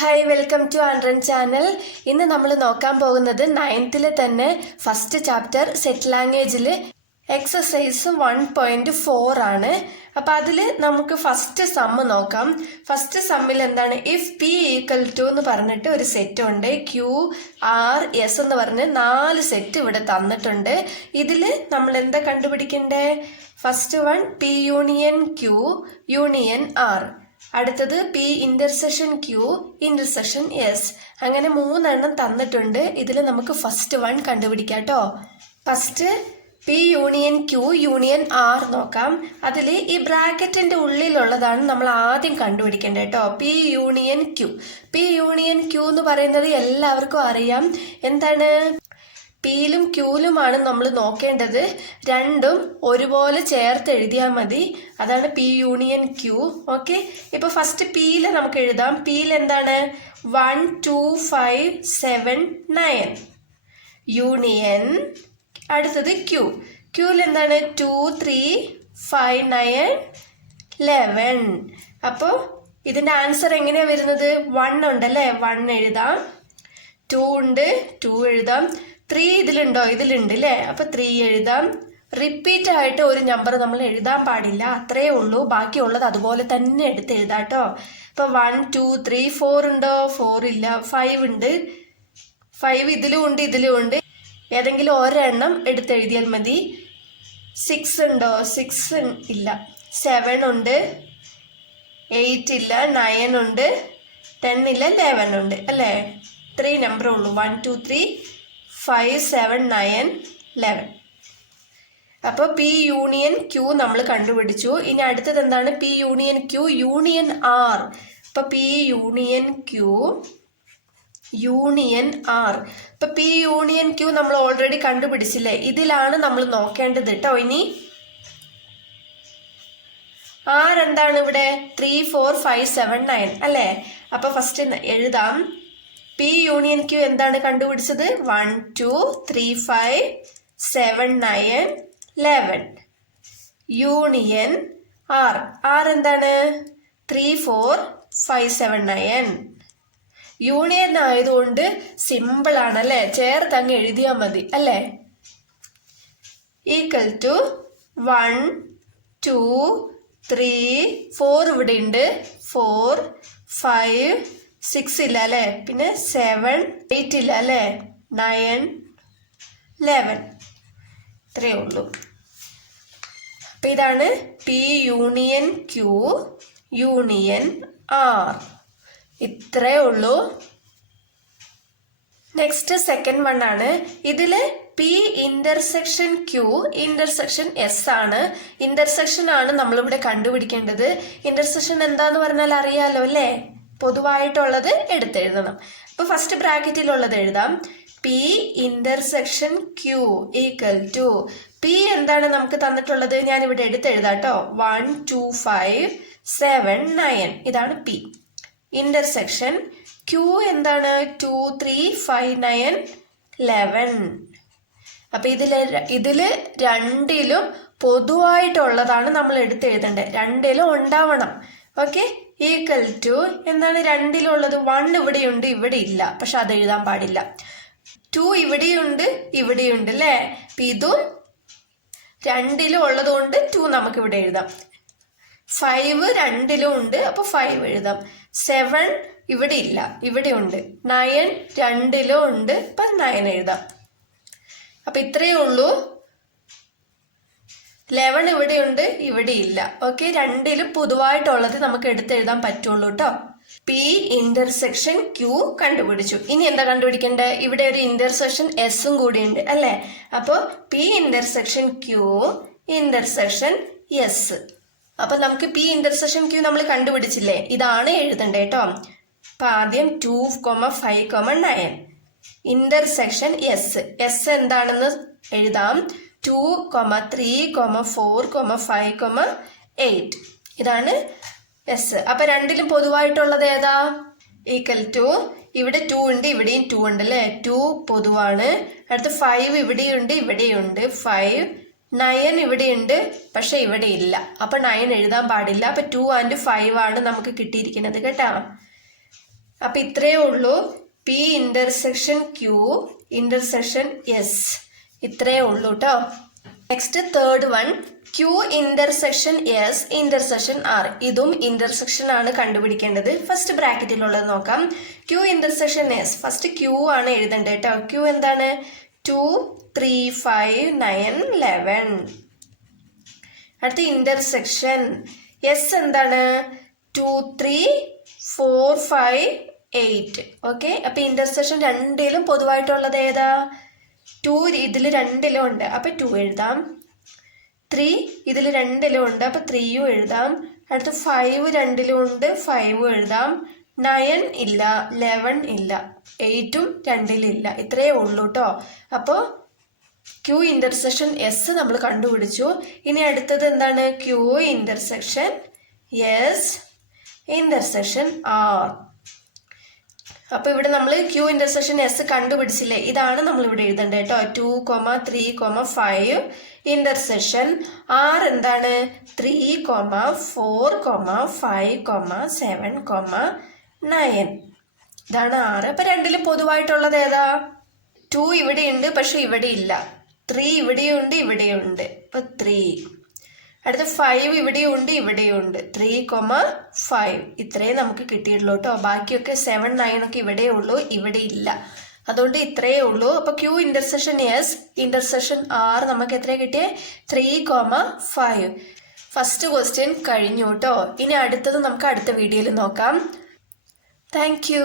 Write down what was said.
Hi, welcome to ആൻഡ്രൻ channel. ഇന്ന് നമ്മൾ നോക്കാൻ പോകുന്നത് 9th തന്നെ ഫസ്റ്റ് ചാപ്റ്റർ സെറ്റ് ലാംഗ്വേജിൽ എക്സസൈസ് 1.4 ആണ്. അപ്പം അതിൽ നമുക്ക് ഫസ്റ്റ് സമ്മ് നോക്കാം. ഫസ്റ്റ് സമ്മിൽ എന്താണ്, ഇഫ് പി ഈക്വൽ ടു എന്ന് പറഞ്ഞിട്ട് ഒരു സെറ്റ് ഉണ്ട്. ക്യു ആർ എസ് എന്ന് പറഞ്ഞ് 4 സെറ്റ് ഇവിടെ തന്നിട്ടുണ്ട്. ഇതിൽ നമ്മൾ എന്താ കണ്ടുപിടിക്കണ്ടേ? First one P union Q union R, അടുത്തത് P intersection Q intersection S. അങ്ങനെ 3 തന്നിട്ടുണ്ട്. ഇതിൽ നമുക്ക് ഫസ്റ്റ് വൺ കണ്ടുപിടിക്കാം കേട്ടോ. ഫസ്റ്റ് P union Q union R നോക്കാം. അതിൽ ഈ ബ്രാക്കറ്റിന്റെ ഉള്ളിലുള്ളതാണ് നമ്മൾ ആദ്യം കണ്ടുപിടിക്കേണ്ടത് കേട്ടോ. P union Q. P union Q എന്ന് പറയുന്നത് എല്ലാവർക്കും അറിയാം. എന്താണ്? പിയിലും ക്യൂലുമാണ് നമ്മൾ നോക്കേണ്ടത്. രണ്ടും ഒരുപോലെ ചേർത്ത് എഴുതിയാൽ മതി. അതാണ് പി യൂണിയൻ ക്യൂ. ഓക്കെ, ഇപ്പൊ ഫസ്റ്റ് പിയിൽ നമുക്ക് എഴുതാം. പിയിൽ എന്താണ്? 1 2 5 7 9 യൂണിയൻ. അടുത്തത് ക്യൂ. ക്യൂവിൽ എന്താണ്? 2 3 5 9 11. അപ്പോൾ ഇതിന്റെ ആൻസർ എങ്ങനെയാ വരുന്നത്? 1 ഉണ്ടല്ലേ, 1 എഴുതാം. 2 ഉണ്ട്, 2 എഴുതാം. 3 ഇതിലുണ്ടോ? ഇതിലുണ്ട് അല്ലേ, അപ്പൊ 3 എഴുതാം. റിപ്പീറ്റ് ആയിട്ട് ഒരു നമ്പർ നമ്മൾ എഴുതാൻ പാടില്ല, അത്രേ ഉള്ളൂ. ബാക്കിയുള്ളത് അതുപോലെ തന്നെ എടുത്ത് എഴുതാം കേട്ടോ. ഇപ്പൊ 1 2 3 4 ഉണ്ടോ? 4 ഇല്ല. 5 ഉണ്ട്, 5 ഇതിലും ഉണ്ട് ഇതിലും ഉണ്ട്. ഏതെങ്കിലും ഒരെണ്ണം എടുത്ത് എഴുതിയാൽ മതി. 6 ഉണ്ടോ? 6 ഇല്ല. 7 ഉണ്ട്, 8 ഇല്ല. 9 ഉണ്ട്, 10 ഇല്ല. 11 ഉണ്ട് അല്ലേ. 3 നമ്പറേ ഉള്ളൂ. 1 2 3 5 7 9 11. അപ്പോൾ പി യൂണിയൻ ക്യൂ നമ്മൾ കണ്ടുപിടിച്ചു. ഇനി അടുത്തത് എന്താണ്? P union Q union R. ഇപ്പൊ P union Q union R. ഇപ്പൊ പി യൂണിയൻ ക്യൂ നമ്മൾ ഓൾറെഡി കണ്ടുപിടിച്ചില്ലേ, ഇതിലാണ് നമ്മൾ നോക്കേണ്ടത് കേട്ടോ. ഇനി ആർ എന്താണ് ഇവിടെ? 3 4 5 7 9 അല്ലേ. അപ്പൊ ഫസ്റ്റ് എഴുതാം. പി യൂണിയൻ ക്യൂ എന്താണ് കണ്ടുപിടിച്ചത്? 1 2 3 5 7 9 11 യൂണിയൻ ആർ. ആർ എന്താണ്? 3 4 5 7 9. യൂണിയൻ ആയതുകൊണ്ട് സിമ്പിൾ ആണല്ലേ, ചേർത്ത് അങ്ങ് എഴുതിയാൽ മതി അല്ലേ. ഈക്വൽ ടു 1 2 3 4 ഇവിടെ ഉണ്ട്. 4 5 6 ഇല്ല അല്ലേ. പിന്നെ 7 8 ഇല്ല അല്ലേ. 9 11. ഇത്രയേ ഉള്ളൂ. അപ്പൊ ഇതാണ് p union Q union r. ഇത്രേ ഉള്ളൂ. നെക്സ്റ്റ് സെക്കൻഡ് വൺ ആണ്. ഇതില് p intersection Q intersection s ആണ്. ഇന്റർസെക്ഷൻ ആണ് നമ്മളിവിടെ കണ്ടുപിടിക്കേണ്ടത്. ഇന്റർസെക്ഷൻ എന്താന്ന് പറഞ്ഞാൽ അറിയാലോ അല്ലേ. പൊതുവായിട്ടുള്ളത് എടുത്തെഴുതണം. അപ്പൊ ഫസ്റ്റ് ബ്രാക്കറ്റിലുള്ളത് എഴുതാം. P intersection q equal to p എന്താണ് നമുക്ക് തന്നിട്ടുള്ളത്? ഞാൻ ഇവിടെ എടുത്തെഴുതാം കേട്ടോ. 1 2 5 7 9 ഇതാണ് പി. ഇന്റർസെക്ഷൻ ക്യൂ എന്താണ്? 2 3 5 9 11. അപ്പൊ ഇതില് രണ്ടിലും പൊതുവായിട്ടുള്ളതാണ് നമ്മൾ എടുത്തെഴുതേണ്ടത്. രണ്ടിലും ഉണ്ടാവണം. ഓക്കെ, ഈക്വൽ ടു എന്താണ്? രണ്ടിലുള്ളത് 1 ഇവിടെയുണ്ട്, ഇവിടെ ഇല്ല, പക്ഷെ അത് എഴുതാൻ പാടില്ല. 2 ഇവിടെയുണ്ട്, ഇവിടെയുണ്ട് അല്ലേ. ഇതും രണ്ടിലും ഉള്ളത് കൊണ്ട് 2 നമുക്ക് ഇവിടെ എഴുതാം. 5 രണ്ടിലും ഉണ്ട്, അപ്പൊ 5 എഴുതാം. 7 ഇവിടെ ഇല്ല, ഇവിടെ ഉണ്ട്. 9 രണ്ടിലും ഉണ്ട്, അപ്പൊ 9 എഴുതാം. അപ്പൊ ഇത്രയേ ഉള്ളൂ. 11 ഇവിടെ ഉണ്ട്, ഇവിടെ ഇല്ല. ഓക്കെ, രണ്ടിലും പൊതുവായിട്ടുള്ളത് നമുക്ക് എടുത്തെഴുതാൻ പറ്റുള്ളൂ കേട്ടോ. പി ഇന്റർസെക്ഷൻ ക്യൂ കണ്ടുപിടിച്ചു. ഇനി എന്താ കണ്ടുപിടിക്കണ്ടേ? ഇവിടെ ഒരു ഇന്റർസെക്ഷൻ എസും കൂടി ഉണ്ട് അല്ലേ. അപ്പൊ p intersection Q intersection s. അപ്പൊ നമുക്ക് പി ഇന്റർസെക്ഷൻ ക്യൂ നമ്മൾ കണ്ടുപിടിച്ചില്ലേ, ഇതാണ് എഴുതണ്ടേ കേട്ടോ. അപ്പൊ ആദ്യം 2 5 9 ഇന്റർസെക്ഷൻ എസ്. എസ് എന്താണെന്ന് എഴുതാം. 2 3 4 5 8 ഇതാണ് എസ്. അപ്പൊ രണ്ടിലും പൊതുവായിട്ടുള്ളത് ഏതാ? ഈക്വൽ ടു ഇവിടെ 2 ഉണ്ട്, ഇവിടെയും 2 ഉണ്ട് അല്ലേ. 2 പൊതുവാണ്. അടുത്ത് 5 ഇവിടെയുണ്ട്, ഇവിടെയുണ്ട്. 5 9 ഇവിടെയുണ്ട്, പക്ഷെ ഇവിടെ ഇല്ല. അപ്പൊ 9 എഴുതാൻ പാടില്ല. അപ്പൊ 2 and 5 ആണ് നമുക്ക് കിട്ടിയിരിക്കുന്നത് കേട്ടോ. അപ്പം ഇത്രയേ ഉള്ളൂ. P intersection Q intersection s, ഇത്രയേ ഉള്ളൂ കേട്ടോ. Next third one, q intersection s intersection r. ഇതും ഇന്റർസെക്ഷൻ ആണ് കണ്ടുപിടിക്കേണ്ടത്. ഫസ്റ്റ് ബ്രാക്കറ്റിലുള്ളത് നോക്കാം. Q intersection s, first q ആണ് എഴുതേണ്ടത് കേട്ടോ. ക്യൂ എന്താണ്? 2 3 5 9 11. അടുത്ത ഇന്റർസെക്ഷൻ എസ് എന്താണ്? 2 3 4 5 8. ഓക്കെ, അപ്പൊ ഇന്റർസെക്ഷൻ രണ്ടിലും പൊതുവായിട്ടുള്ളത് ഏതാ? 2 ഇതിൽ രണ്ടിലും ഉണ്ട്, അപ്പൊ 2 എഴുതാം. 3 ഇതിൽ രണ്ടിലും ഉണ്ട്, അപ്പൊ 3യും എഴുതാം. അടുത്ത് 5 രണ്ടിലും ഉണ്ട്, 5 എഴുതാം. 9 ഇല്ല, 11 ഇല്ല, 8ഉം രണ്ടിലില്ല. ഇത്രയേ ഉള്ളൂ കേട്ടോ. അപ്പോൾ ക്യൂ ഇന്റർസെക്ഷൻ എസ് നമ്മൾ കണ്ടുപിടിച്ചു. ഇനി അടുത്തത് എന്താണ്? Q intersection s intersection r. അപ്പൊ ഇവിടെ നമ്മൾ ക്യൂ ഇന്റർസെക്ഷൻ എസ് കണ്ടുപിടിച്ചില്ലേ, ഇതാണ് നമ്മൾ ഇവിടെ എഴുതേണ്ടത് കേട്ടോ. 2, 3, 5 ഇന്റർസെക്ഷൻ ആർ എന്താണ്? 3, 4, 5, 7, 9. ഇതാണ് ആറ്. അപ്പൊ രണ്ടിലും പൊതുവായിട്ടുള്ളത് ഏതാ? 2 ഇവിടെ ഉണ്ട്, പക്ഷെ ഇവിടെ ഇല്ല. 3 ഇവിടെയുണ്ട്, ഇവിടെയുണ്ട്, അപ്പൊ 3. അടുത്ത 5 ഇവിടെയുണ്ട്, ഇവിടെയുണ്ട്, 3, 5. ഇത്രയും നമുക്ക് കിട്ടിയിട്ടുള്ളൂ കേട്ടോ. ബാക്കിയൊക്കെ 7, 9 ഒക്കെ ഇവിടെ ഉള്ളൂ, ഇവിടെ ഇല്ല. അതുകൊണ്ട് ഇത്രയേ ഉള്ളൂ. അപ്പൊ q intersection s intersection r നമുക്ക് എത്ര കിട്ടിയേ? 3, 5. ഫസ്റ്റ് ക്വസ്റ്റ്യൻ കഴിഞ്ഞു കേട്ടോ. ഇനി അടുത്തത് നമുക്ക് അടുത്ത വീഡിയോയിൽ നോക്കാം. Thank you.